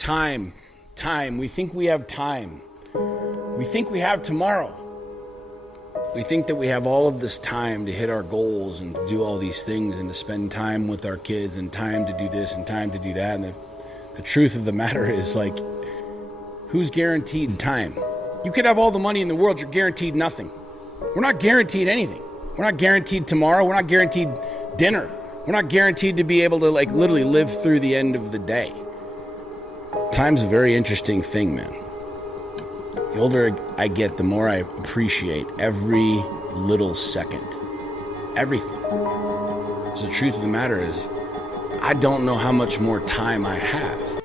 Time. Time. We think we have time. We think we have tomorrow. We think that we have all of this time to hit our goals and to do all these things and to spend time with our kids and time to do this and time to do that. And the truth of the matter is, like, who's guaranteed time? You could have all the money in the world, you're guaranteed nothing. We're not guaranteed anything. We're not guaranteed tomorrow. We're not guaranteed dinner. We're not guaranteed to be able to, like, literally live through the end of the day. Time's a very interesting thing, man. The older I get, the more I appreciate every little second. Everything. So the truth of the matter is, I don't know how much more time I have.